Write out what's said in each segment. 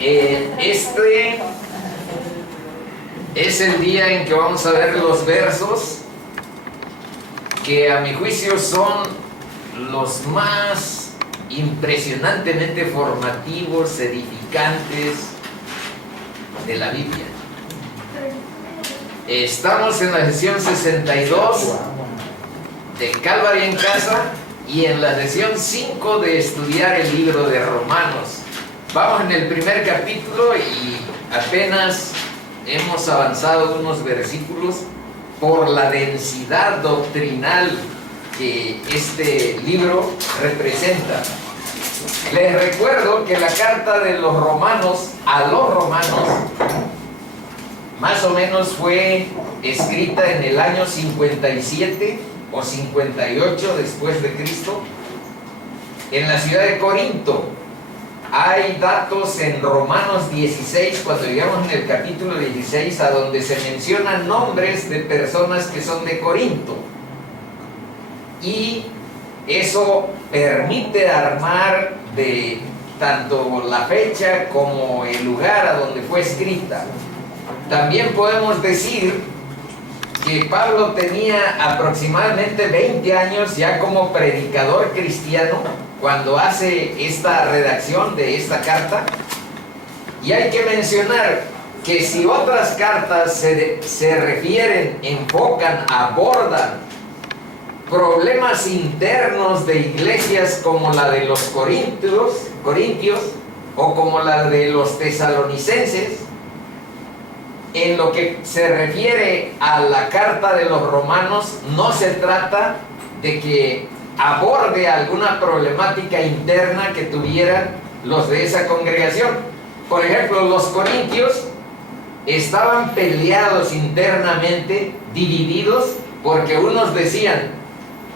Este es el día en que vamos a ver los versos que a mi juicio son los más impresionantemente formativos, edificantes de la Biblia. Estamos en la sesión 62 de Calvary en Casa y en la sesión 5 de estudiar el libro de Romanos. Vamos en el primer capítulo y apenas hemos avanzado unos versículos por la densidad doctrinal que este libro representa. Les recuerdo que la carta de los romanos a los romanos más o menos fue escrita en el año 57 o 58 después de Cristo en la ciudad de Corinto. Hay datos en Romanos 16, cuando llegamos en el capítulo 16, a donde se mencionan nombres de personas que son de Corinto. Y eso permite armar de tanto la fecha como el lugar a donde fue escrita. También podemos decir que Pablo tenía aproximadamente 20 años ya como predicador cristiano cuando hace esta redacción de esta carta. Y hay que mencionar que si otras cartas se refieren, enfocan, abordan problemas internos de iglesias como la de los corintios o como la de los tesalonicenses, en lo que se refiere a la carta de los romanos no se trata de que aborde alguna problemática interna que tuvieran los de esa congregación. Por ejemplo, los corintios estaban peleados internamente, divididos, porque unos decían,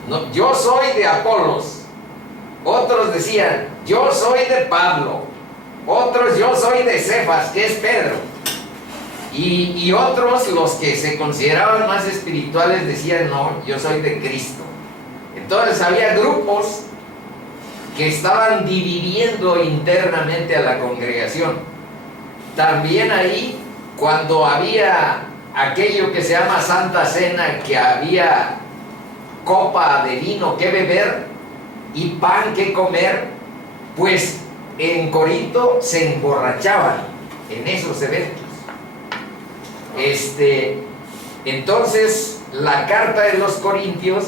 no, yo soy de Apolos, otros decían, yo soy de Pablo, otros, yo soy de Cefas, que es Pedro. Y otros, los que se consideraban más espirituales, decían, no, yo soy de Cristo. Entonces había grupos que estaban dividiendo internamente a la congregación. También ahí, cuando había aquello que se llama Santa Cena, que había copa de vino que beber y pan que comer, pues en Corinto se emborrachaban en esos eventos. Entonces la carta de los Corintios,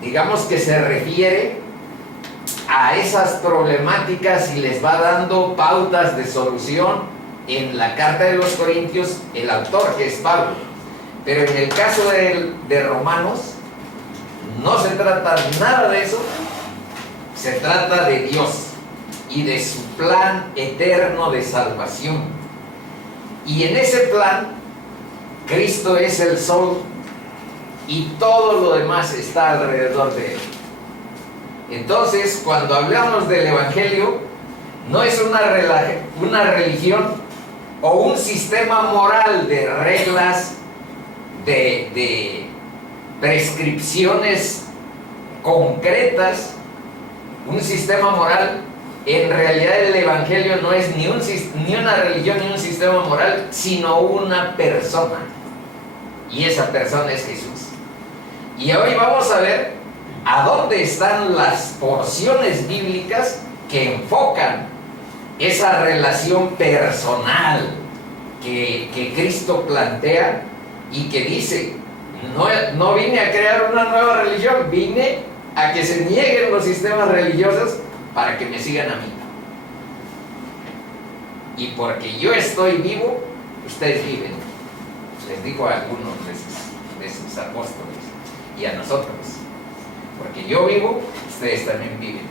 digamos que se refiere a esas problemáticas y les va dando pautas de solución en la carta de los Corintios el autor, que es Pablo. Pero en el caso de Romanos no se trata nada de eso, se trata de Dios y de su plan eterno de salvación. Y en ese plan Cristo es el sol y todo lo demás está alrededor de él. Entonces, cuando hablamos del Evangelio, no es una religión o un sistema moral de reglas, de prescripciones concretas, un sistema moral. En realidad el Evangelio no es ni una religión ni un sistema moral, sino una persona. Y esa persona es Jesús. Y hoy vamos a ver a dónde están las porciones bíblicas que enfocan esa relación personal que Cristo plantea y que dice, no vine a crear una nueva religión, vine a que se nieguen los sistemas religiosos para que me sigan a mí. Y porque yo estoy vivo, ustedes viven. Les dijo a algunos de sus apóstoles y a nosotros, porque yo vivo, ustedes también viven.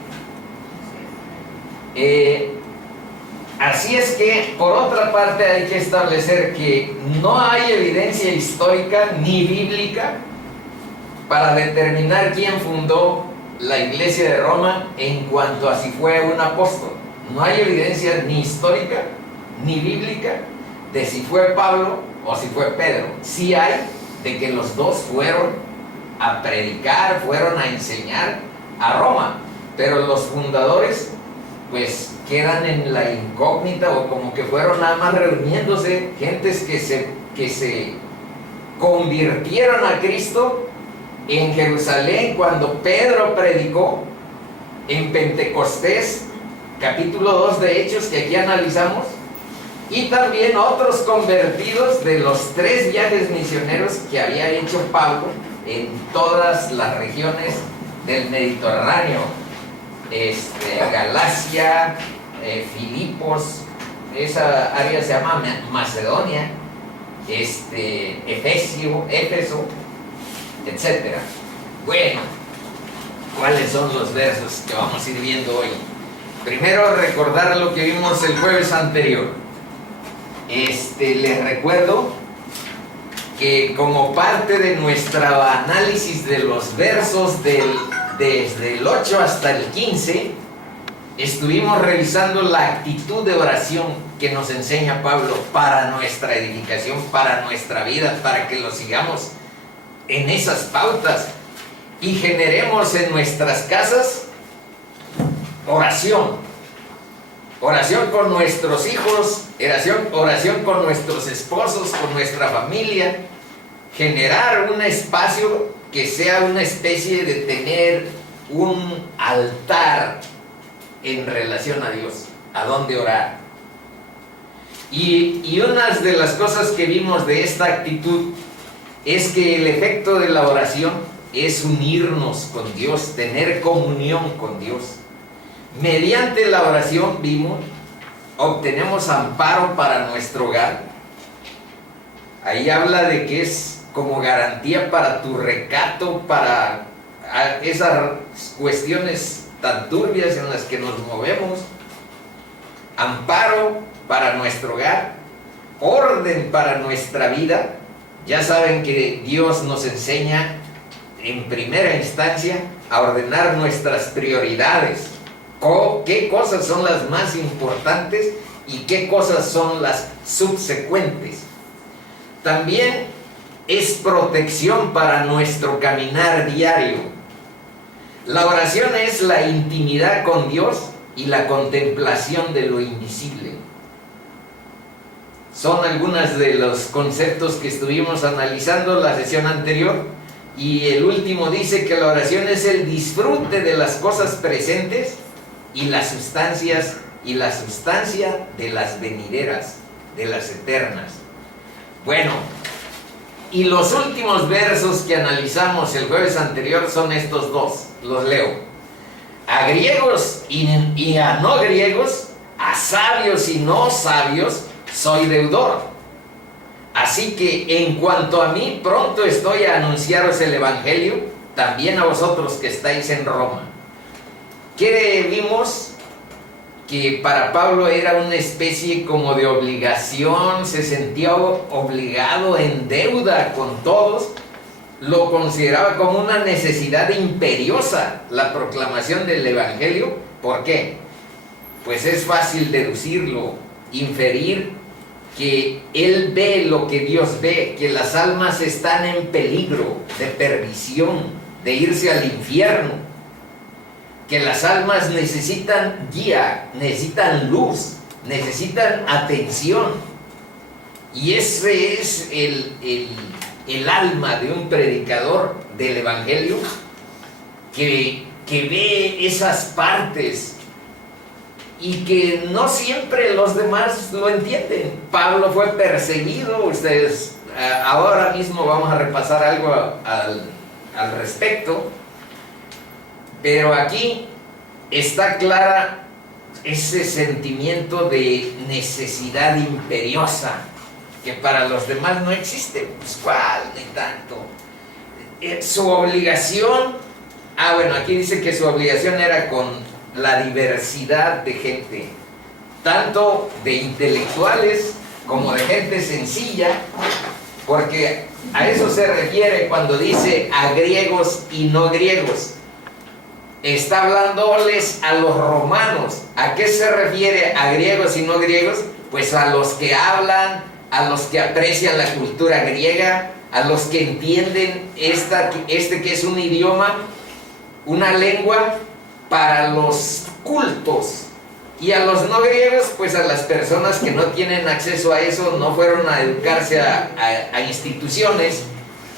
Así es que, por otra parte, hay que establecer que no hay evidencia histórica ni bíblica para determinar quién fundó la Iglesia de Roma en cuanto a si fue un apóstol. No hay evidencia ni histórica ni bíblica de si fue Pablo o si fue Pedro. Sí hay de que los dos fueron a predicar, fueron a enseñar a Roma, pero los fundadores pues quedan en la incógnita, o como que fueron nada más reuniéndose gentes que se convirtieron a Cristo en Jerusalén cuando Pedro predicó en Pentecostés, capítulo 2 de Hechos, que aquí analizamos, y también otros convertidos de los 3 viajes misioneros que había hecho Pablo en todas las regiones del Mediterráneo, Galacia, Filipos, esa área se llama Macedonia, Éfeso, etc. Bueno, ¿cuáles son los versos que vamos a ir viendo hoy? Primero, recordar lo que vimos el jueves anterior. Les recuerdo que como parte de nuestro análisis de los versos desde el 8 hasta el 15, estuvimos revisando la actitud de oración que nos enseña Pablo para nuestra edificación, para nuestra vida, para que lo sigamos en esas pautas y generemos en nuestras casas oración. Oración con nuestros hijos, oración con nuestros esposos, con nuestra familia. Generar un espacio que sea una especie de tener un altar en relación a Dios, a donde orar. Y una de las cosas que vimos de esta actitud es que el efecto de la oración es unirnos con Dios, tener comunión con Dios. Mediante la oración, vimos, obtenemos amparo para nuestro hogar. Ahí habla de que es como garantía para tu recato, para esas cuestiones tan turbias en las que nos movemos. Amparo para nuestro hogar, orden para nuestra vida. Ya saben que Dios nos enseña en primera instancia a ordenar nuestras prioridades. ¿Qué cosas son las más importantes y qué cosas son las subsecuentes? También es protección para nuestro caminar diario. La oración es la intimidad con Dios y la contemplación de lo invisible. Son algunos de los conceptos que estuvimos analizando la sesión anterior, y el último dice que la oración es el disfrute de las cosas presentes y la sustancia de las venideras, de las eternas. Bueno, y los últimos versos que analizamos el jueves anterior son estos dos, los leo. A griegos y a no griegos, a sabios y no sabios, soy deudor. Así que en cuanto a mí, pronto estoy a anunciaros el Evangelio, también a vosotros que estáis en Roma. ¿Qué vimos? Que para Pablo era una especie como de obligación, se sentía obligado, en deuda con todos, lo consideraba como una necesidad imperiosa la proclamación del Evangelio. ¿Por qué? Pues es fácil deducirlo, inferir que él ve lo que Dios ve, que las almas están en peligro de perdición, de irse al infierno, que las almas necesitan guía, necesitan luz, necesitan atención. Y ese es el alma de un predicador del Evangelio, que ve esas partes y que no siempre los demás lo entienden. Pablo fue perseguido, ustedes ahora mismo vamos a repasar algo al respecto, pero aquí está clara ese sentimiento de necesidad imperiosa que para los demás no existe. Pues cuál, ni tanto. Su obligación, bueno, aquí dice que su obligación era con la diversidad de gente, tanto de intelectuales como de gente sencilla, porque a eso se refiere cuando dice a griegos y no griegos. Está hablándoles a los romanos. ¿A qué se refiere a griegos y no griegos? Pues a los que hablan, a los que aprecian la cultura griega, a los que entienden que es un idioma, una lengua para los cultos Y a los no griegos, pues a las personas que no tienen acceso a eso, no fueron a educarse a instituciones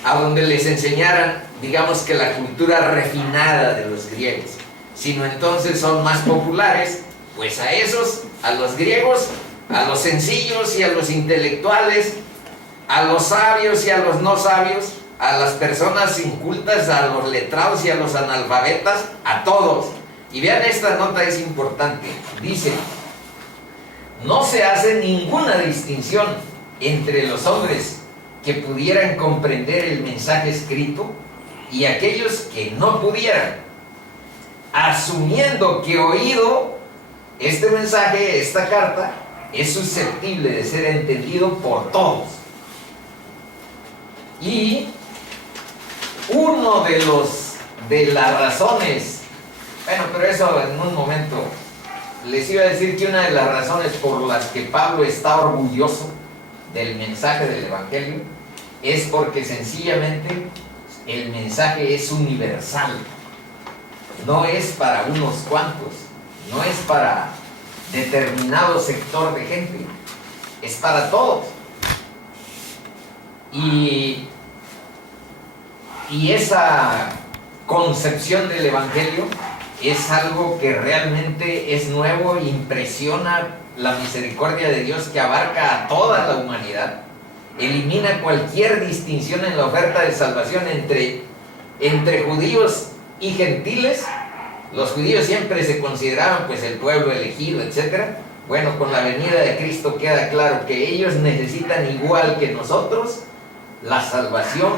a donde les enseñaran, digamos que la cultura refinada de los griegos, sino entonces son más populares, pues a esos, a los griegos, a los sencillos y a los intelectuales, a los sabios y a los no sabios, a las personas incultas, a los letrados y a los analfabetas, a todos. Y vean, esta nota es importante. Dice: no se hace ninguna distinción entre los hombres que pudieran comprender el mensaje escrito y aquellos que no pudieran, asumiendo que oído este mensaje, esta carta, es susceptible de ser entendido por todos. Y uno de las razones, bueno, pero eso en un momento, les iba a decir que una de las razones por las que Pablo está orgulloso del mensaje del Evangelio es porque sencillamente el mensaje es universal, no es para unos cuantos, no es para determinado sector de gente, es para todos. Y esa concepción del Evangelio es algo que realmente es nuevo, impresiona la misericordia de Dios que abarca a toda la humanidad, elimina cualquier distinción en la oferta de salvación entre judíos y gentiles. Los judíos siempre se consideraban pues el pueblo elegido, etc. Bueno, con la venida de Cristo queda claro que ellos necesitan, igual que nosotros, la salvación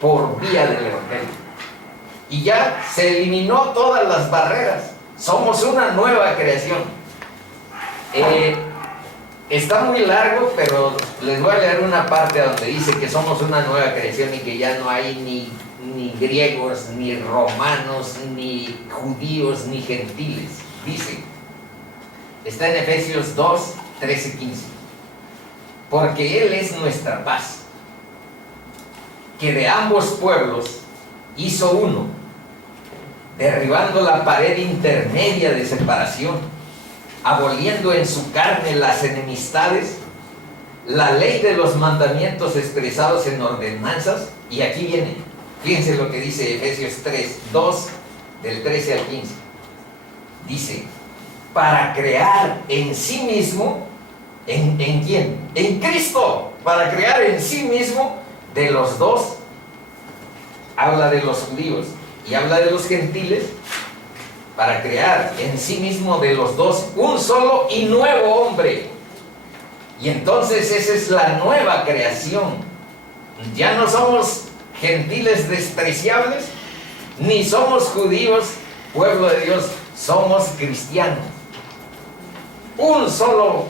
por vía del Evangelio. Y ya se eliminó todas las barreras. Somos una nueva creación. Está muy largo, pero les voy a leer una parte donde dice que somos una nueva creación y que ya no hay ni griegos, ni romanos, ni judíos, ni gentiles. Dice, está en Efesios 2, 13, 15. Porque Él es nuestra paz, que de ambos pueblos hizo uno, derribando la pared intermedia de separación, aboliendo en su carne las enemistades, la ley de los mandamientos expresados en ordenanzas. Y aquí viene, fíjense lo que dice Efesios 3, 2, del 13 al 15. Dice, para crear en sí mismo, ¿en quién? En Cristo, para crear en sí mismo de los dos, habla de los judíos y habla de los gentiles, para crear en sí mismo de los dos un solo y nuevo hombre. Y entonces esa es la nueva creación. Ya no somos gentiles despreciables, ni somos judíos, pueblo de Dios, somos cristianos. Un solo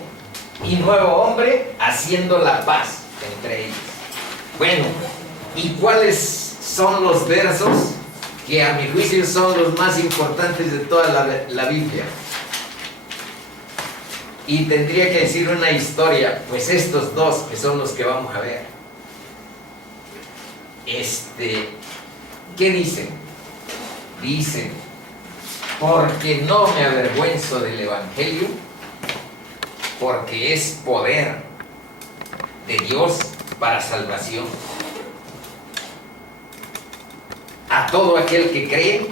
y nuevo hombre haciendo la paz entre ellos. Bueno, ¿y cuáles son los versos que a mi juicio son los más importantes de toda la Biblia? Y tendría que decir una historia, pues estos dos que son los que vamos a ver. ¿Qué dicen? Dicen, porque no me avergüenzo del Evangelio, porque es poder de Dios para salvación a todo aquel que cree,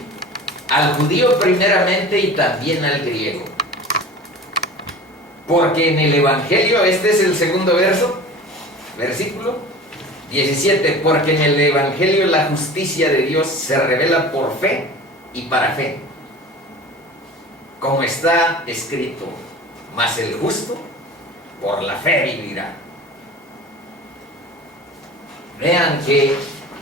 al judío primeramente y también al griego. Porque en el Evangelio, este es el segundo versículo 17, porque en el Evangelio la justicia de Dios se revela por fe y para fe, como está escrito, mas el justo por la fe vivirá. Vean que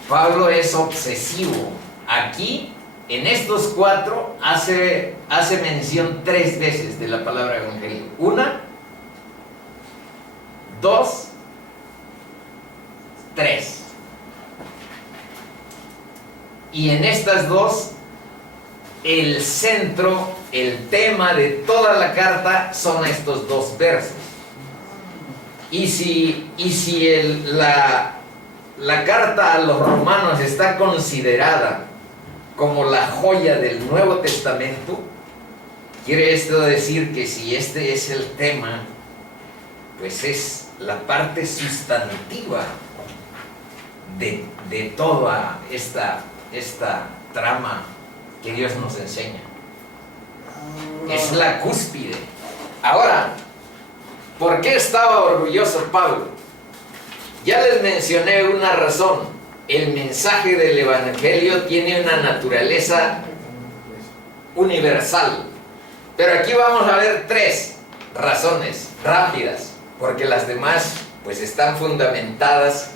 Pablo es obsesivo. Aquí, en estos 4, hace mención 3 veces de la palabra evangelio. 1, 2, 3. Y en estas 2, el centro, el tema de toda la carta son estos 2 versos. Y si la carta a los romanos está considerada como la joya del Nuevo Testamento, Quiere esto decir que si este es el tema, pues es la parte sustantiva de toda esta trama que Dios nos enseña. Es la cúspide. Ahora, ¿por qué estaba orgulloso Pablo? Ya les mencioné una razón. El mensaje del Evangelio tiene una naturaleza universal. Pero aquí vamos a ver 3 razones rápidas, porque las demás pues están fundamentadas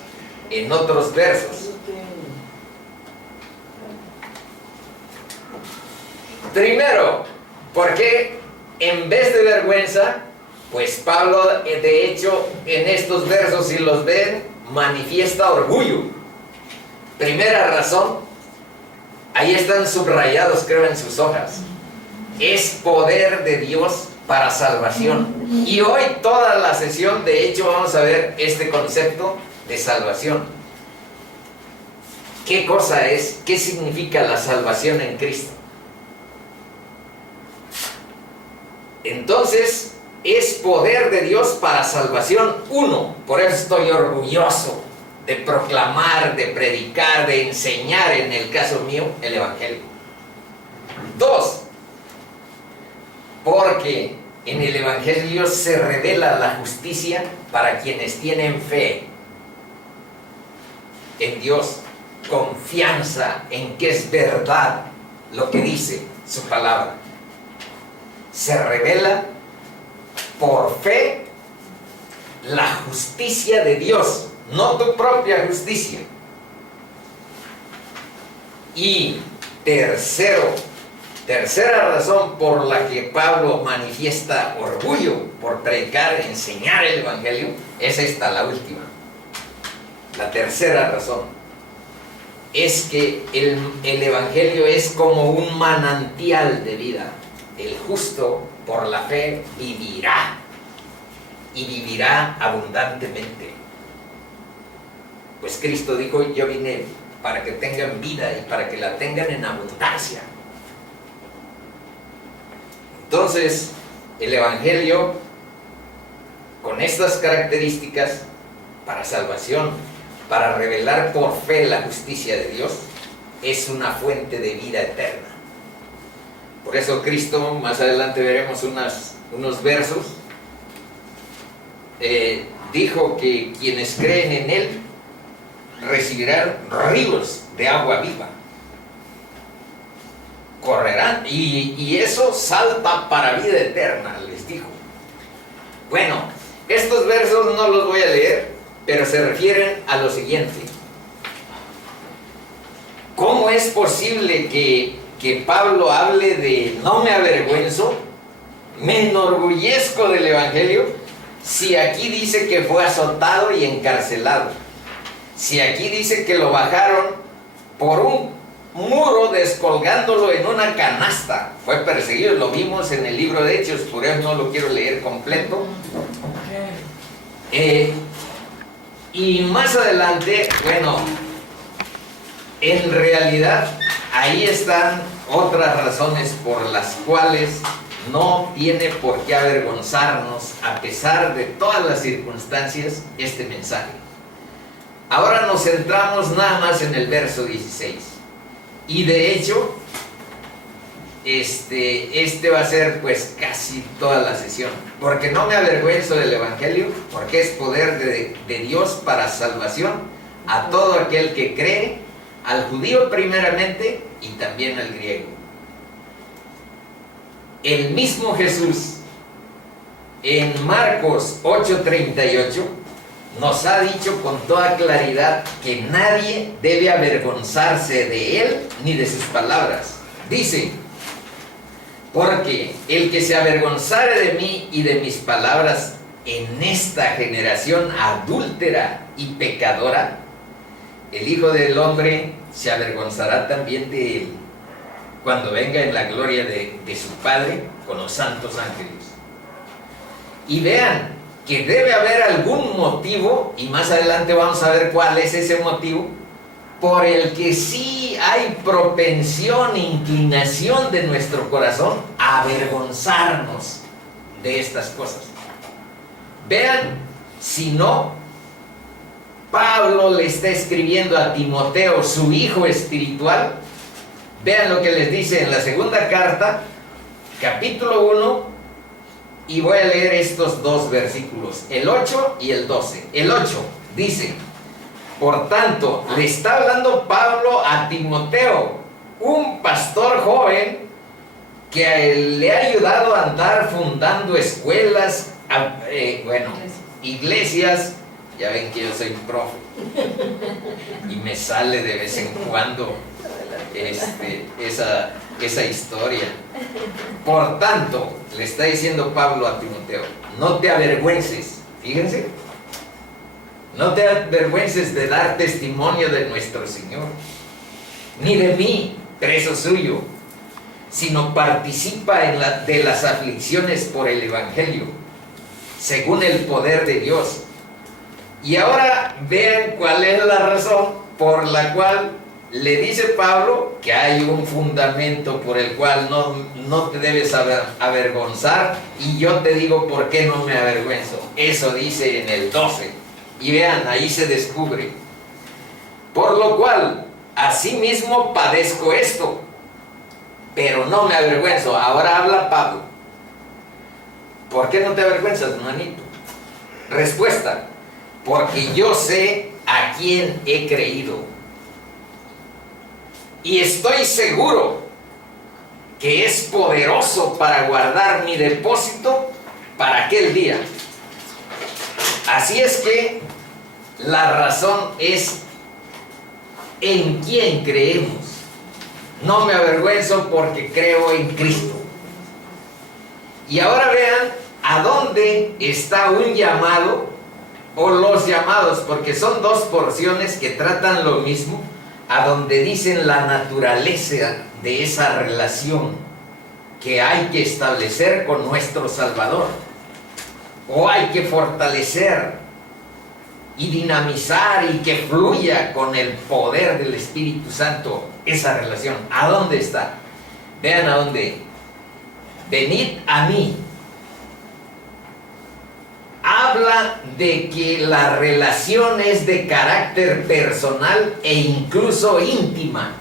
en otros versos. Primero, porque en vez de vergüenza, pues Pablo de hecho en estos versos, si los ven, manifiesta orgullo. Primera razón, ahí están subrayados, creo, en sus hojas. Es poder de Dios para salvación. Y hoy toda la sesión, de hecho, vamos a ver este concepto de salvación. ¿Qué cosa es? ¿Qué significa la salvación en Cristo? Entonces, es poder de Dios para salvación. 1, por eso estoy orgulloso de proclamar, de predicar, de enseñar, en el caso mío, el Evangelio. 2, porque en el Evangelio se revela la justicia para quienes tienen fe en Dios, confianza en que es verdad lo que dice su palabra. Se revela por fe la justicia de Dios, no tu propia justicia. Y tercera razón por la que Pablo manifiesta orgullo por predicar, enseñar el Evangelio, es esta, la última. La tercera razón es que el Evangelio es como un manantial de vida. El justo por la fe vivirá, y vivirá abundantemente. Pues Cristo dijo: yo vine para que tengan vida y para que la tengan en abundancia. Entonces, el Evangelio, con estas características, para salvación, para revelar por fe la justicia de Dios, es una fuente de vida eterna. Por eso Cristo, más adelante veremos unos versos, dijo que quienes creen en Él recibirán ríos de agua viva. Correrán, y eso salta para vida eterna, les dijo. Bueno, estos versos no los voy a leer, pero se refieren a lo siguiente. ¿Cómo es posible que Pablo hable de no me avergüenzo, me enorgullezco del Evangelio, si aquí dice que fue azotado y encarcelado? Si aquí dice que lo bajaron por un muro descolgándolo en una canasta, fue perseguido, lo vimos en el libro de Hechos, por eso no lo quiero leer completo. Y más adelante, bueno, en realidad ahí están otras razones por las cuales no tiene por qué avergonzarnos, a pesar de todas las circunstancias, este mensaje. Ahora nos centramos nada más en el verso 16. Y de hecho, este va a ser pues casi toda la sesión. Porque no me avergüenzo del Evangelio, porque es poder de Dios para salvación a todo aquel que cree, al judío primeramente y también al griego. El mismo Jesús en Marcos 8:38 nos ha dicho con toda claridad que nadie debe avergonzarse de Él ni de sus palabras. Dice: porque el que se avergonzare de mí y de mis palabras en esta generación adúltera y pecadora, el Hijo del Hombre se avergonzará también de él cuando venga en la gloria de su Padre con los santos ángeles. Y vean que debe haber algún motivo, y más adelante vamos a ver cuál es ese motivo, por el que sí hay propensión, inclinación de nuestro corazón avergonzarnos de estas cosas. Vean, si no, Pablo le está escribiendo a Timoteo, su hijo espiritual. Vean lo que les dice en la segunda carta, capítulo 1, y voy a leer estos dos versículos, el 8 y el 12. El 8 dice: por tanto, le está hablando Pablo a Timoteo, un pastor joven que le ha ayudado a andar fundando escuelas, iglesias. Ya ven que yo soy profe y me sale de vez en cuando esa historia. Por tanto, le está diciendo Pablo a Timoteo, no te avergüences, fíjense, no te avergüences de dar testimonio de nuestro Señor, ni de mí, preso suyo, sino participa de las aflicciones por el Evangelio, según el poder de Dios. Y ahora vean cuál es la razón por la cual le dice Pablo que hay un fundamento por el cual no te debes avergonzar, y yo te digo por qué no me avergüenzo. Eso dice en el 12. Y vean, ahí se descubre. Por lo cual, asimismo padezco esto, pero no me avergüenzo. Ahora habla Pablo. ¿Por qué no te avergüenzas, hermanito? Respuesta: porque yo sé a quién he creído, y estoy seguro que es poderoso para guardar mi depósito para aquel día. Así es que la razón es en quién creemos. No me avergüenzo porque creo en Cristo. Y ahora vean a dónde está un llamado, o los llamados, porque son dos porciones que tratan lo mismo, a donde dicen la naturaleza de esa relación que hay que establecer con nuestro Salvador, o hay que fortalecer y dinamizar y que fluya con el poder del Espíritu Santo esa relación. ¿A dónde está? Vean a dónde. Venid a mí. Habla de que la relación es de carácter personal e incluso íntima.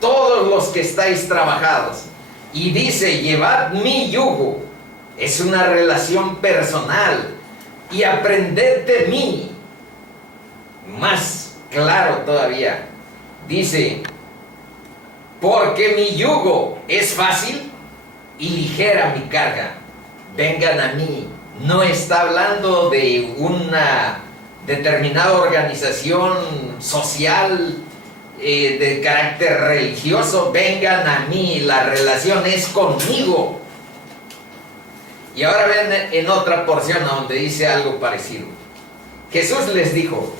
Todos los que estáis trabajados. Y dice, llevad mi yugo. Es una relación personal. Y aprended de mí. Más claro todavía. Dice, porque mi yugo es fácil y ligera mi carga. Vengan a mí. No está hablando de una determinada organización social de carácter religioso. Vengan a mí, la relación es conmigo. Y ahora ven en otra porción donde dice algo parecido. Jesús les dijo,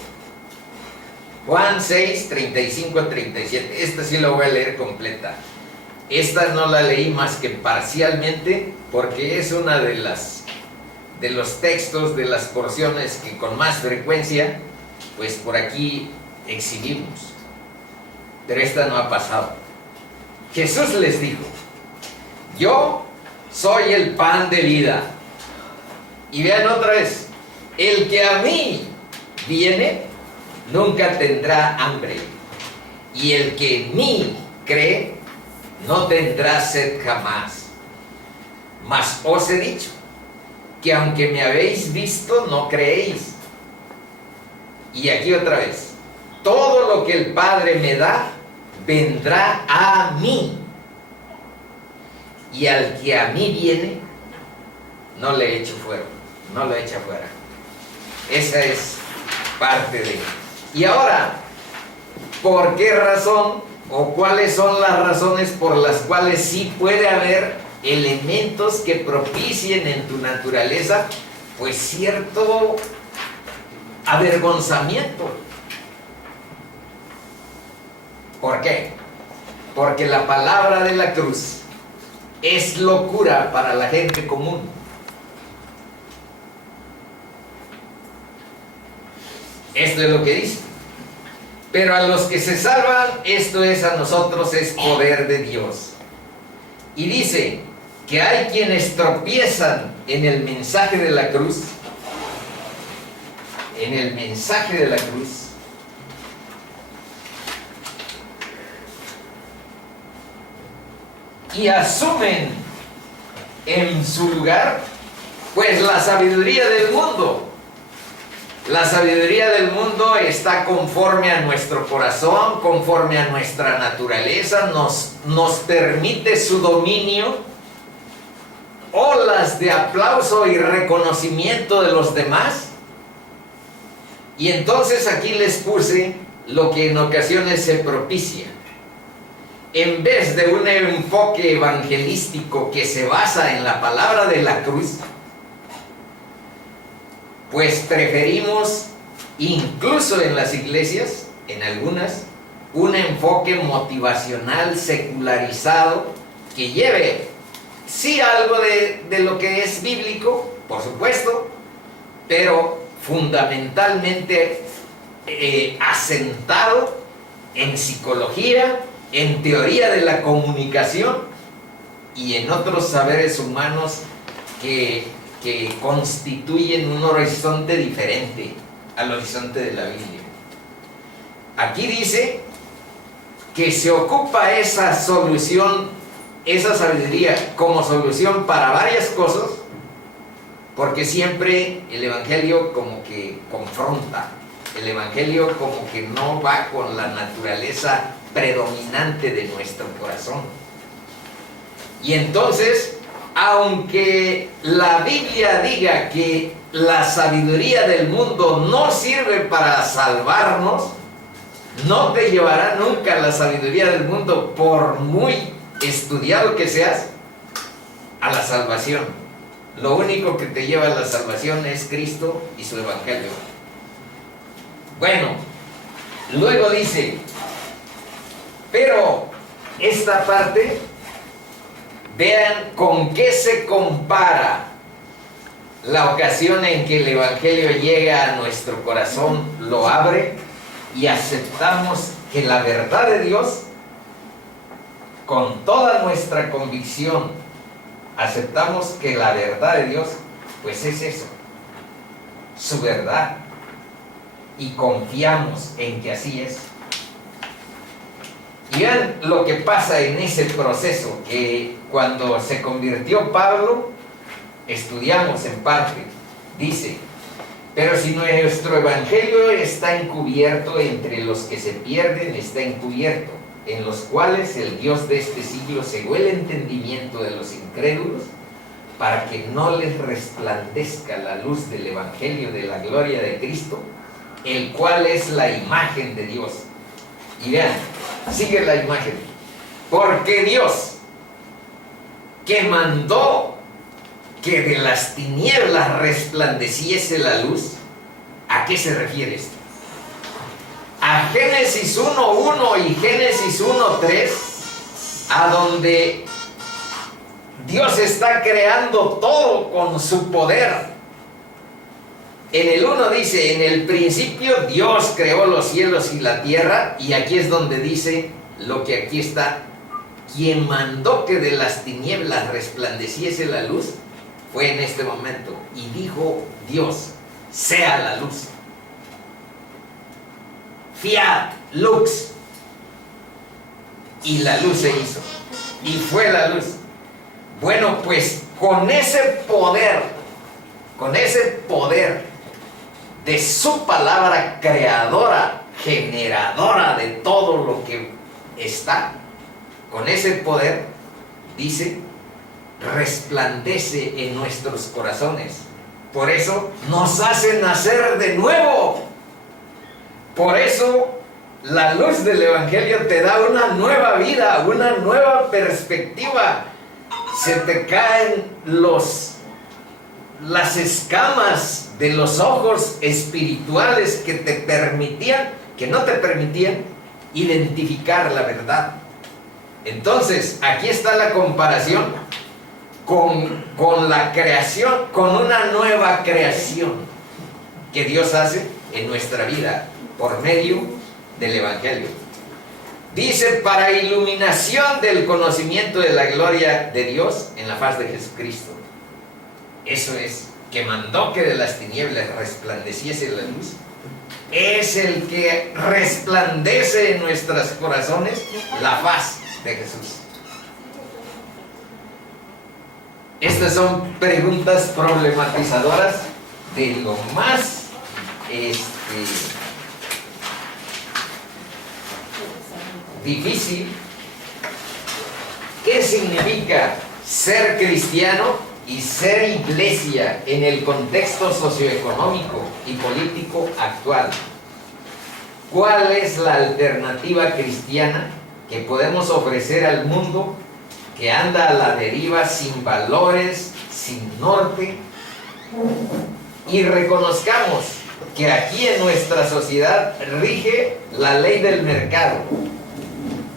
Juan 6, 35-37. Esta sí la voy a leer completa. Esta no la leí más que parcialmente porque es una de los textos, de las porciones que con más frecuencia, pues por aquí exhibimos. Pero esta no ha pasado. Jesús les dijo, yo soy el pan de vida. Y vean otra vez, el que a mí viene, nunca tendrá hambre. Y el que en mí cree, no tendrá sed jamás. Mas os he dicho, que aunque me habéis visto, no creéis. Y aquí otra vez, todo lo que el Padre me da, vendrá a mí. Y al que a mí viene, no le echo fuera, no lo echa fuera. Esa es parte de. Y ahora, ¿por qué razón o cuáles son las razones por las cuales sí puede haber elementos que propicien en tu naturaleza, pues cierto avergonzamiento? ¿Por qué? Porque la palabra de la cruz es locura para la gente común. Esto es lo que dice. Pero a los que se salvan, esto es a nosotros, es poder de Dios. Y dice que hay quienes tropiezan en el mensaje de la cruz, en el mensaje de la cruz, y asumen en su lugar, pues, la sabiduría del mundo. La sabiduría del mundo está conforme a nuestro corazón, conforme a nuestra naturaleza, nos permite su dominio, olas de aplauso y reconocimiento de los demás. Y entonces aquí les puse lo que en ocasiones se propicia. En vez de un enfoque evangelístico que se basa en la palabra de la cruz, pues preferimos, incluso en las iglesias, en algunas, un enfoque motivacional secularizado que lleve, sí, algo de lo que es bíblico, por supuesto, pero fundamentalmente asentado en psicología, en teoría de la comunicación y en otros saberes humanos que constituyen un horizonte diferente al horizonte de la Biblia. Aquí dice que se ocupa esa solución, esa sabiduría como solución para varias cosas, porque siempre el Evangelio como que confronta, el Evangelio como que no va con la naturaleza predominante de nuestro corazón. Y entonces, aunque la Biblia diga que la sabiduría del mundo no sirve para salvarnos, no te llevará nunca la sabiduría del mundo, por muy estudiado que seas, a la salvación. Lo único que te lleva a la salvación es Cristo y su Evangelio. Bueno, luego dice, pero esta parte, vean con qué se compara la ocasión en que el Evangelio llega a nuestro corazón, lo abre y aceptamos que la verdad de Dios, con toda nuestra convicción, aceptamos que la verdad de Dios, pues es eso, su verdad, y confiamos en que así es. Y vean lo que pasa en ese proceso, que cuando se convirtió Pablo, estudiamos en parte, dice, pero si nuestro evangelio está encubierto, entre los que se pierden está encubierto, en los cuales el Dios de este siglo cegó el entendimiento de los incrédulos, para que no les resplandezca la luz del evangelio de la gloria de Cristo, el cual es la imagen de Dios. Y vean, sigue la imagen. Porque Dios, que mandó que de las tinieblas resplandeciese la luz, ¿a qué se refiere esto? A Génesis 1:1 y Génesis 1:3, a donde Dios está creando todo con su poder. En el 1 dice, en el principio Dios creó los cielos y la tierra, y aquí es donde dice lo que aquí está, quien mandó que de las tinieblas resplandeciese la luz, fue en este momento, y dijo Dios, sea la luz. Fiat lux, y la luz se hizo, y fue la luz. Bueno, pues con ese poder de su palabra creadora, generadora de todo lo que está, con ese poder, dice, resplandece en nuestros corazones. Por eso nos hace nacer de nuevo. Por eso la luz del Evangelio te da una nueva vida, una nueva perspectiva. Se te caen las escamas de los ojos espirituales que no te permitían identificar la verdad. Entonces, aquí está la comparación con la creación, con una nueva creación que Dios hace en nuestra vida por medio del Evangelio. Dice, para iluminación del conocimiento de la gloria de Dios en la faz de Jesucristo. Eso es, que mandó que de las tinieblas resplandeciese la luz. Es el que resplandece en nuestros corazones la faz de Jesús. Estas son preguntas problematizadoras de lo más difícil. ¿Qué significa ser cristiano y ser iglesia en el contexto socioeconómico y político actual? ¿Cuál es la alternativa cristiana que podemos ofrecer al mundo que anda a la deriva sin valores, sin norte? Y reconozcamos que aquí en nuestra sociedad rige la ley del mercado.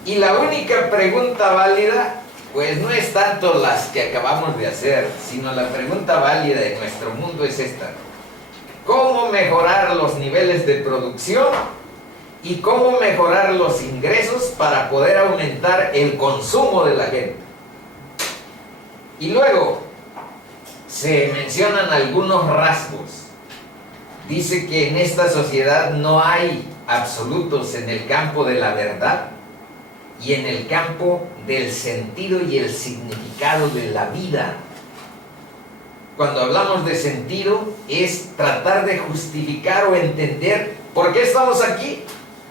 Y la única pregunta válida, pues no es tanto las que acabamos de hacer, sino la pregunta válida de nuestro mundo es esta: ¿cómo mejorar los niveles de producción y cómo mejorar los ingresos para poder aumentar el consumo de la gente? Y luego se mencionan algunos rasgos. Dice que en esta sociedad no hay absolutos en el campo de la verdad y en el campo del sentido y el significado de la vida. Cuando hablamos de sentido, es tratar de justificar o entender por qué estamos aquí,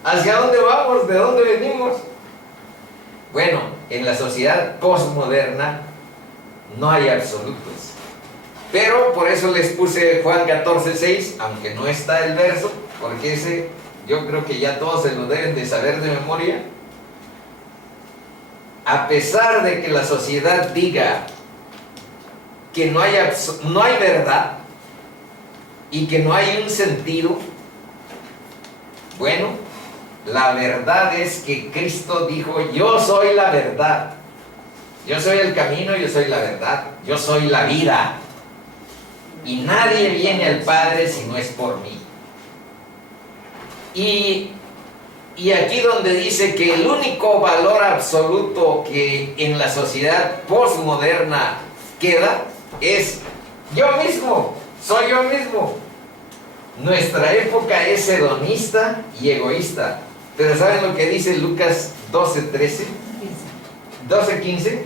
hacia dónde vamos, de dónde venimos. Bueno, en la sociedad postmoderna no hay absolutos. Pero por eso les puse Juan 14:6, aunque no está el verso, porque ese yo creo que ya todos se lo deben de saber de memoria. A pesar de que la sociedad diga que no hay verdad y que no hay un sentido, bueno, la verdad es que Cristo dijo: yo soy la verdad, yo soy el camino, yo soy la verdad, yo soy la vida, y nadie viene al Padre si no es por mí. Y aquí donde dice que el único valor absoluto que en la sociedad postmoderna queda es yo mismo, soy yo mismo. Nuestra época es hedonista y egoísta. Pero ¿saben lo que dice Lucas 12:13? 12:15.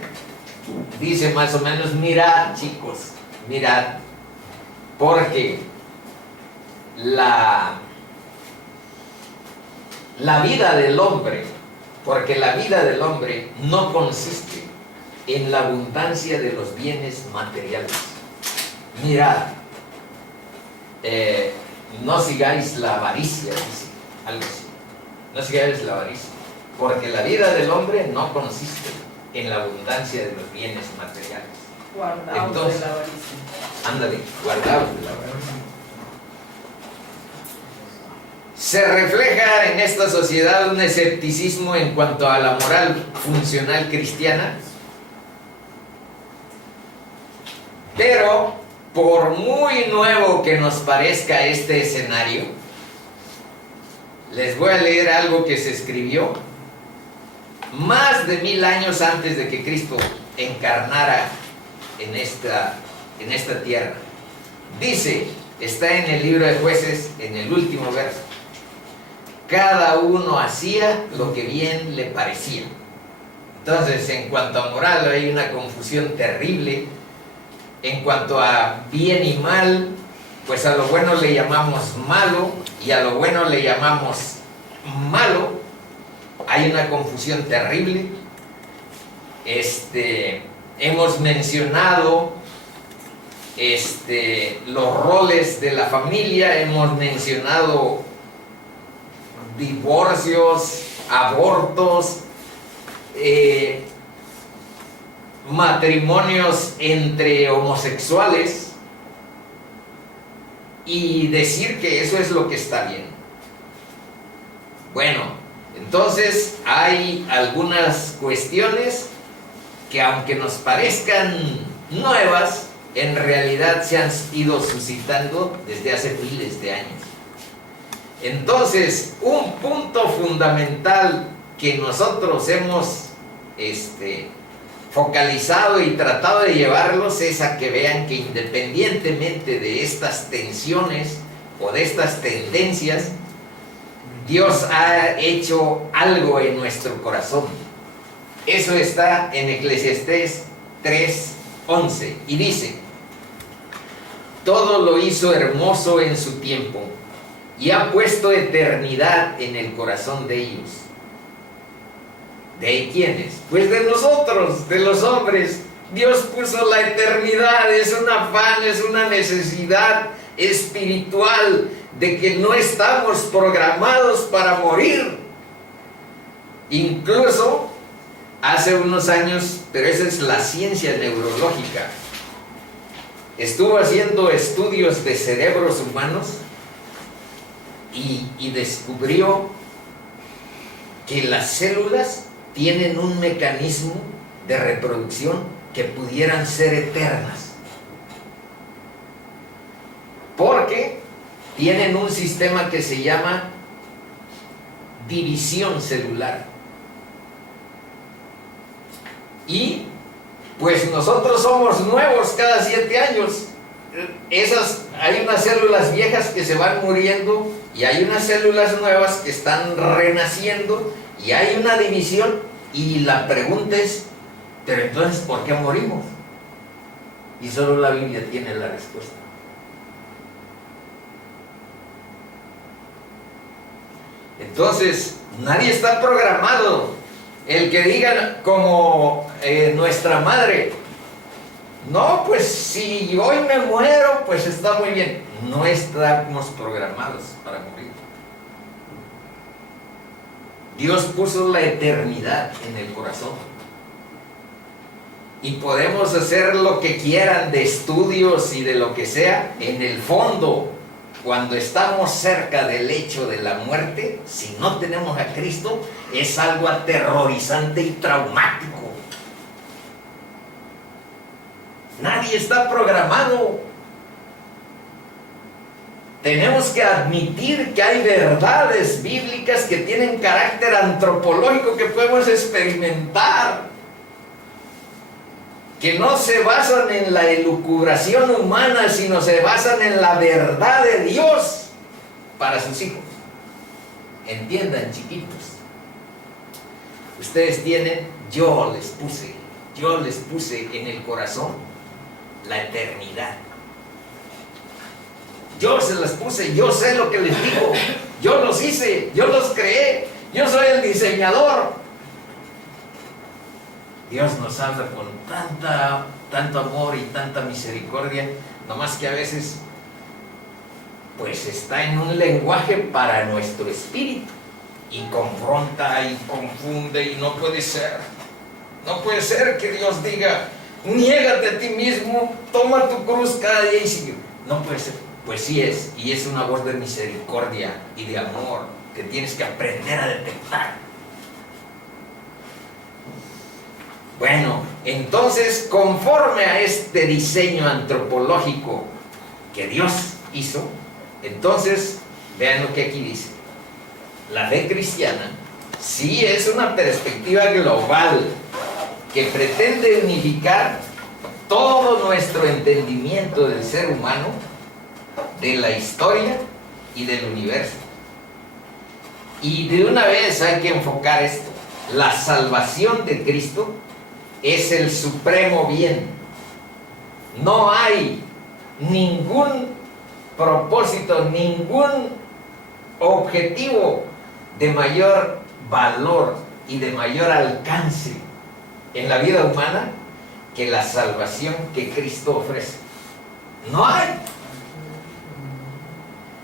Dice más o menos: mirad, chicos, mirad, porque la vida del hombre, no consiste en la abundancia de los bienes materiales. Mirad, no sigáis la avaricia, dice, algo así. No sigáis la avaricia, porque la vida del hombre no consiste en la abundancia de los bienes materiales. Guardaos de la avaricia. Ándale, guardaos de la avaricia. Se refleja en esta sociedad un escepticismo en cuanto a la moral funcional cristiana, pero por muy nuevo que nos parezca este escenario, les voy a leer algo que se escribió más de 1000 años antes de que Cristo encarnara en esta tierra. Dice, está en el libro de Jueces, en el último verso: cada uno hacía lo que bien le parecía. Entonces, en cuanto a moral, hay una confusión terrible. En cuanto a bien y mal, pues a lo bueno le llamamos malo y a lo bueno le llamamos malo. Hay una confusión terrible. Hemos mencionado los roles de la familia, hemos mencionado divorcios, abortos, matrimonios entre homosexuales, y decir que eso es lo que está bien. Bueno, entonces hay algunas cuestiones que, aunque nos parezcan nuevas, en realidad se han ido suscitando desde hace miles de años. Entonces, un punto fundamental que nosotros hemos focalizado y tratado de llevarlos es a que vean que independientemente de estas tensiones o de estas tendencias, Dios ha hecho algo en nuestro corazón. Eso está en Eclesiastés 3:11 y dice: todo lo hizo hermoso en su tiempo y ha puesto eternidad en el corazón de ellos. ¿De quiénes? Pues de nosotros, de los hombres. Dios puso la eternidad, es un afán, es una necesidad espiritual de que no estamos programados para morir. Incluso hace unos años, pero esa es la ciencia neurológica, estuvo haciendo estudios de cerebros humanos y descubrió que las células tienen un mecanismo de reproducción que pudieran ser eternas, porque tienen un sistema que se llama división celular. Y pues nosotros somos nuevos cada 7 años. Hay unas células viejas que se van muriendo y hay unas células nuevas que están renaciendo y hay una división. Y la pregunta es, pero entonces, ¿por qué morimos? Y solo la Biblia tiene la respuesta. Entonces, nadie está programado. El que digan como nuestra madre, no, pues si hoy me muero, pues está muy bien. No estamos programados para morir. Dios puso la eternidad en el corazón. Y podemos hacer lo que quieran de estudios y de lo que sea. En el fondo, cuando estamos cerca del hecho de la muerte, si no tenemos a Cristo, es algo aterrorizante y traumático. Nadie está programado. Tenemos que admitir que hay verdades bíblicas que tienen carácter antropológico que podemos experimentar, que no se basan en la elucubración humana, sino se basan en la verdad de Dios para sus hijos. Entiendan, chiquitos, ustedes tienen, yo les puse en el corazón la eternidad. Yo se las puse, yo sé lo que les digo, yo los hice, yo los creé, yo soy el diseñador. Dios nos habla con tanto amor y tanta misericordia, nomás que a veces pues está en un lenguaje para nuestro espíritu y confronta y confunde, y no puede ser que Dios diga, niégate a ti mismo, toma tu cruz cada día y sigue. No puede ser. Pues sí es, y es una voz de misericordia y de amor que tienes que aprender a detectar. Bueno, entonces, conforme a este diseño antropológico que Dios hizo, entonces, vean lo que aquí dice. La fe cristiana sí es una perspectiva global que pretende unificar todo nuestro entendimiento del ser humano, de la historia y del universo. Y de una vez hay que enfocar esto. La salvación de Cristo es el supremo bien. No hay ningún propósito, ningún objetivo de mayor valor y de mayor alcance en la vida humana que la salvación que Cristo ofrece. No hay.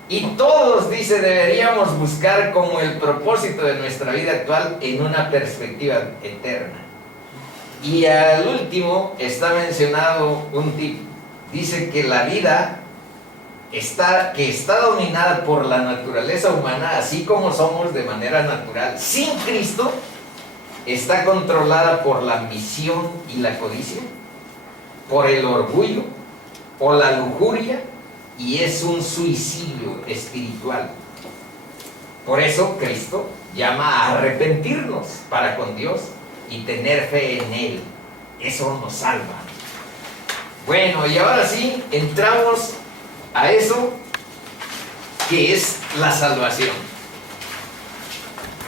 Y todos, dice, deberíamos buscar como el propósito de nuestra vida actual en una perspectiva eterna. Y al último está mencionado un tip. Dice que la vida está dominada por la naturaleza humana, así como somos de manera natural. Sin Cristo, está controlada por la ambición y la codicia, por el orgullo, por la lujuria, y es un suicidio espiritual. Por eso Cristo llama a arrepentirnos para con Dios y tener fe en Él. Eso nos salva. Bueno, y ahora sí, entramos a eso que es la salvación.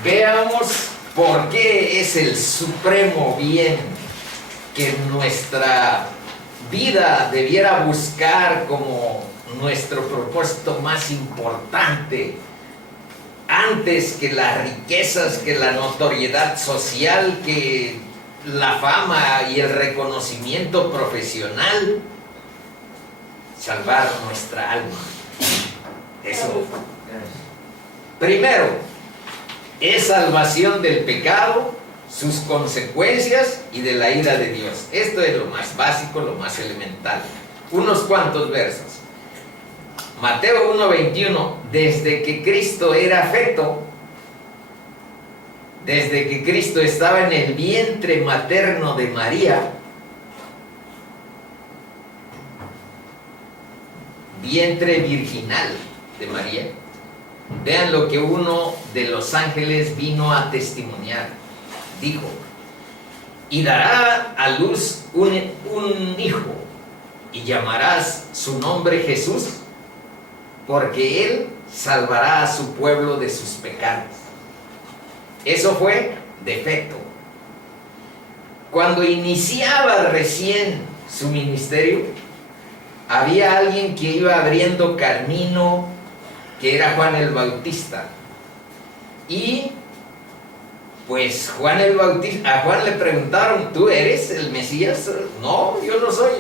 Veamos por qué es el supremo bien que nuestra vida debiera buscar como nuestro propósito más importante, antes que las riquezas, que la notoriedad social, que la fama y el reconocimiento profesional. Salvar nuestra alma. Eso. Primero, es salvación del pecado, sus consecuencias y de la ira de Dios. Esto es lo más básico, lo más elemental. Unos cuantos versos. Mateo 1:21, desde que Cristo era feto, desde que Cristo estaba en el vientre materno de María, vientre virginal de María, vean lo que uno de los ángeles vino a testimoniar. Dijo, y dará a luz un hijo, y llamarás su nombre Jesús, porque él salvará a su pueblo de sus pecados. Eso fue de feto. Cuando iniciaba recién su ministerio, había alguien que iba abriendo camino, que era Juan el Bautista. Y pues a Juan le preguntaron, ¿tú eres el Mesías? No, yo no soy.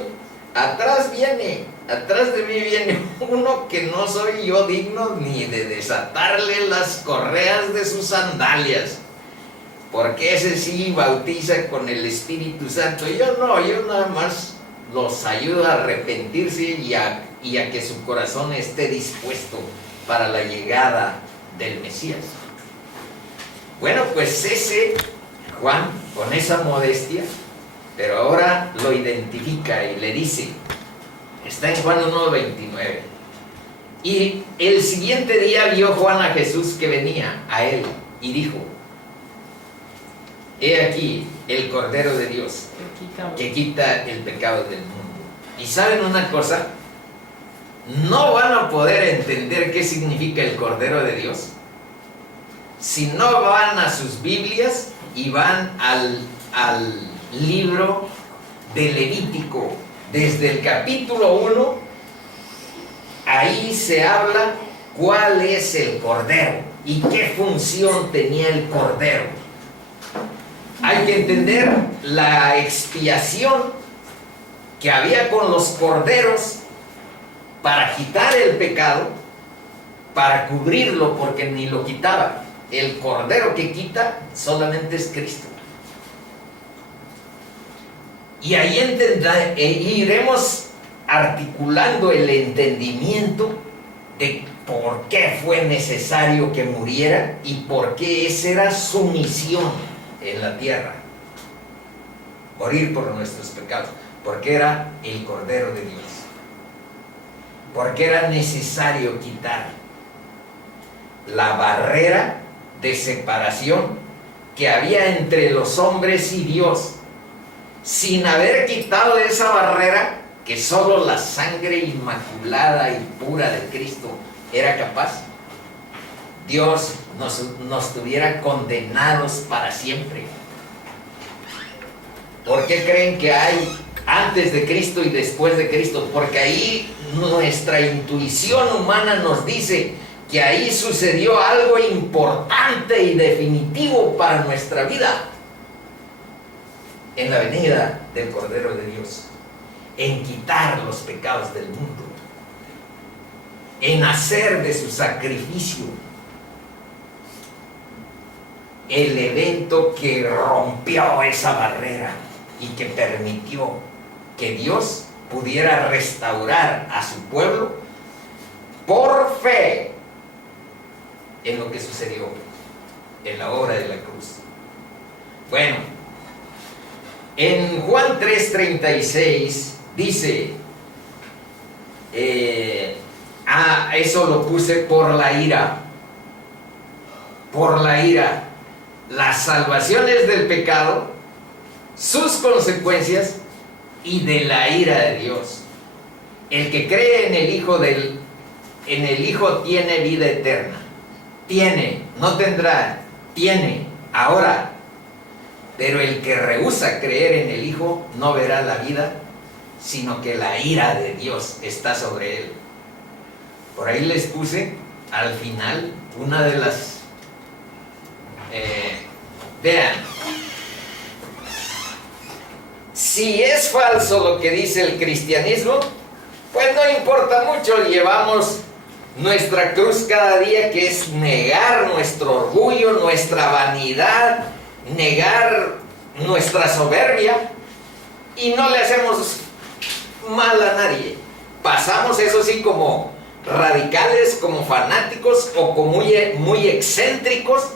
Atrás de mí viene uno que no soy yo digno ni de desatarle las correas de sus sandalias, porque ese sí bautiza con el Espíritu Santo. Yo no, yo nada más los ayudo a arrepentirse y a que su corazón esté dispuesto para la llegada del Mesías. Bueno, pues ese Juan, con esa modestia, pero ahora lo identifica y le dice, está en Juan 1:29, y el siguiente día vio Juan a Jesús que venía a él y dijo, he aquí el Cordero de Dios que quita el pecado del mundo. Y saben una cosa, no van a poder entender qué significa el Cordero de Dios si no van a sus Biblias y van al libro de Levítico. Desde el capítulo 1, ahí se habla cuál es el Cordero y qué función tenía el Cordero. Hay que entender la expiación que había con los corderos para quitar el pecado, para cubrirlo, porque ni lo quitaba. El Cordero que quita solamente es Cristo. Y ahí iremos articulando el entendimiento de por qué fue necesario que muriera y por qué esa era su misión en la tierra. Morir por nuestros pecados. Porque era el Cordero de Dios. Porque era necesario quitar la barrera de separación que había entre los hombres y Dios. Sin haber quitado esa barrera que solo la sangre inmaculada y pura de Cristo era capaz, Dios nos tuviera condenados para siempre. ¿Por qué creen que hay antes de Cristo y después de Cristo? Porque ahí nuestra intuición humana nos dice que ahí sucedió algo importante y definitivo para nuestra vida. En la venida del Cordero de Dios, en quitar los pecados del mundo, en hacer de su sacrificio el evento que rompió esa barrera y que permitió que Dios pudiera restaurar a su pueblo por fe en lo que sucedió en la obra de la cruz. Bueno, en Juan 3:36 dice, eso lo puse por la ira. por la ira. La salvación es del pecado, sus consecuencias y de la ira de Dios. El que cree en el Hijo tiene vida eterna. Tiene, no tendrá, tiene, ahora. Pero el que rehúsa creer en el Hijo no verá la vida, sino que la ira de Dios está sobre él. Por ahí les puse al final una de las... vean, si es falso lo que dice el cristianismo, pues no importa mucho, llevamos nuestra cruz cada día, que es negar nuestro orgullo, nuestra vanidad, negar nuestra soberbia, y no le hacemos mal a nadie. Pasamos, eso sí, como radicales, como fanáticos o como muy excéntricos,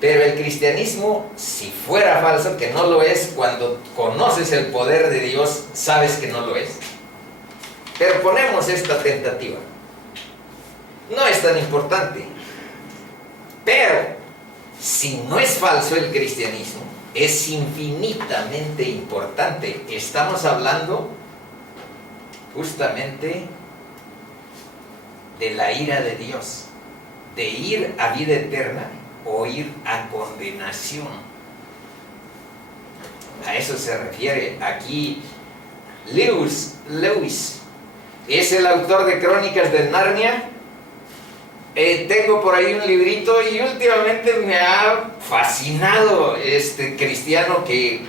pero el cristianismo, si fuera falso, que no lo es, cuando conoces el poder de Dios, sabes que no lo es. Pero ponemos esta tentativa. No es tan importante. Pero, si no es falso el cristianismo, es infinitamente importante. Estamos hablando justamente de la ira de Dios, de ir a vida eterna o ir a condenación. A eso se refiere aquí Lewis. Es el autor de Crónicas de Narnia. Tengo por ahí un librito y últimamente me ha fascinado este cristiano que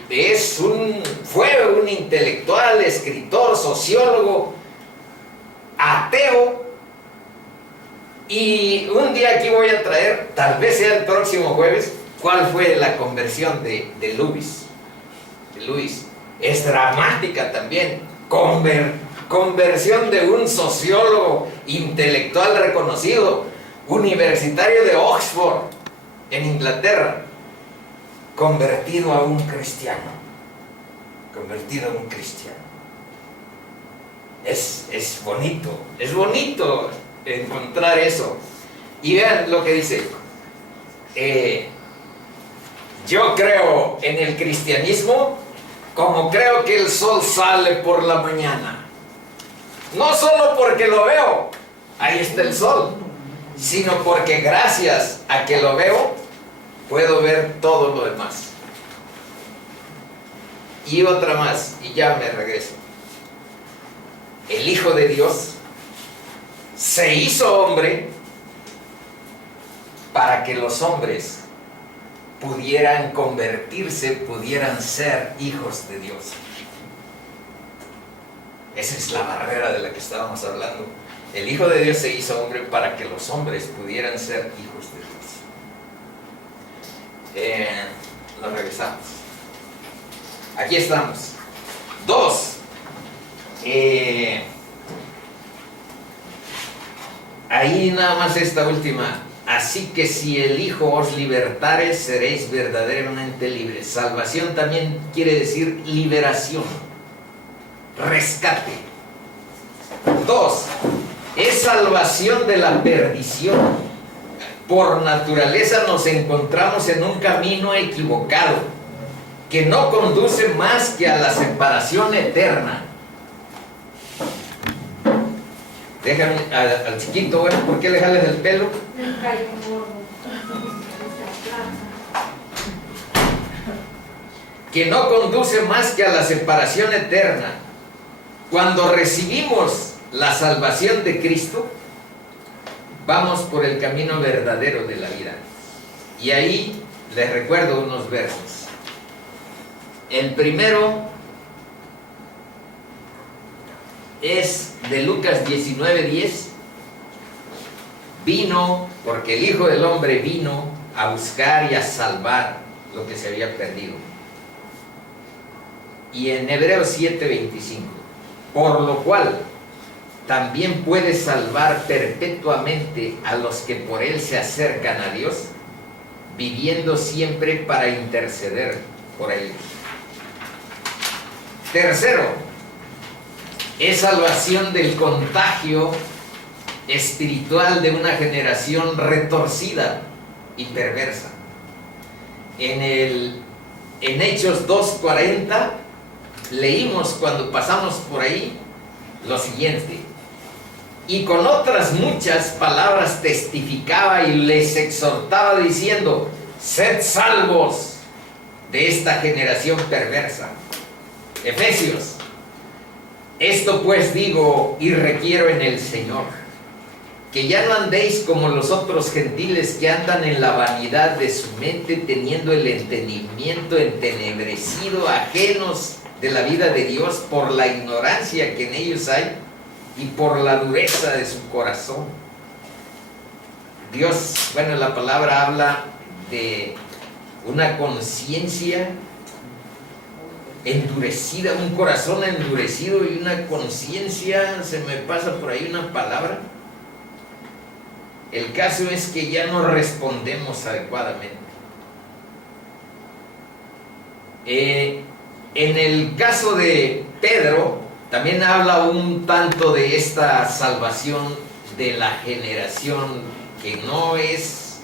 fue un intelectual, escritor, sociólogo, ateo. Y un día aquí voy a traer, tal vez sea el próximo jueves, cuál fue la conversión de Lewis. Es dramática también. Conversión de un sociólogo intelectual reconocido, universitario de Oxford, en Inglaterra, convertido a un cristiano. Es bonito encontrar eso. Y vean lo que dice. Yo creo en el cristianismo como creo que el sol sale por la mañana. No solo porque lo veo, ahí está el sol, sino porque gracias a que lo veo, puedo ver todo lo demás. Y otra más, y ya me regreso. El Hijo de Dios se hizo hombre para que los hombres pudieran convertirse, pudieran ser hijos de Dios. Esa es la barrera de la que estábamos hablando. El Hijo de Dios se hizo hombre para que los hombres pudieran ser hijos de Dios. Nos regresamos. Aquí estamos. 2. Ahí nada más esta última. Así que si el Hijo os libertare, seréis verdaderamente libres. Salvación también quiere decir liberación, rescate. 2. Es salvación de la perdición. Por naturaleza nos encontramos en un camino equivocado que no conduce más que a la separación eterna. Déjame al chiquito, bueno, ¿por qué le jales el pelo? Me cayó gordo. Que no conduce más que a la separación eterna. Cuando recibimos la salvación de Cristo, vamos por el camino verdadero de la vida. Y ahí les recuerdo unos versos. El primero es de Lucas 19:10. Vino, porque el Hijo del Hombre vino a buscar y a salvar lo que se había perdido. Y en Hebreos 7:25, por lo cual también puede salvar perpetuamente a los que por él se acercan a Dios, viviendo siempre para interceder por ellos. Tercero, es salvación del contagio espiritual de una generación retorcida. y perversa. En Hechos 2:40 leímos cuando pasamos por ahí lo siguiente: y con otras muchas palabras testificaba y les exhortaba diciendo: sed salvos de esta generación perversa. Efesios: esto pues digo y requiero en el Señor, que ya no andéis como los otros gentiles que andan en la vanidad de su mente, teniendo el entendimiento entenebrecido, ajenos de la vida de Dios por la ignorancia que en ellos hay y por la dureza de su corazón. Dios, bueno, la palabra habla de una conciencia endurecida, un corazón endurecido y una conciencia, se me pasa por ahí una palabra. El caso es que ya no respondemos adecuadamente. En el caso de Pedro, también habla un tanto de esta salvación de la generación que no es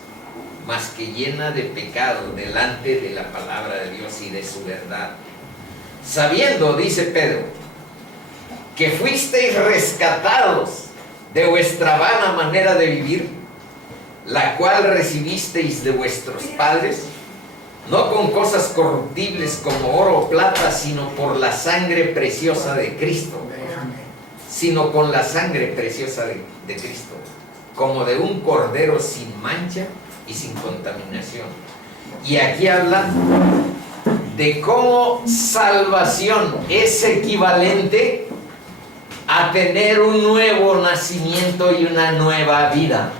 más que llena de pecado delante de la palabra de Dios y de su verdad. Sabiendo, dice Pedro, que fuisteis rescatados de vuestra vana manera de vivir, la cual recibisteis de vuestros padres, no con cosas corruptibles como oro o plata, sino por la sangre preciosa de Cristo, sino con la sangre preciosa de Cristo, como de un cordero sin mancha y sin contaminación. Y aquí habla de cómo salvación es equivalente a tener un nuevo nacimiento y una nueva vida.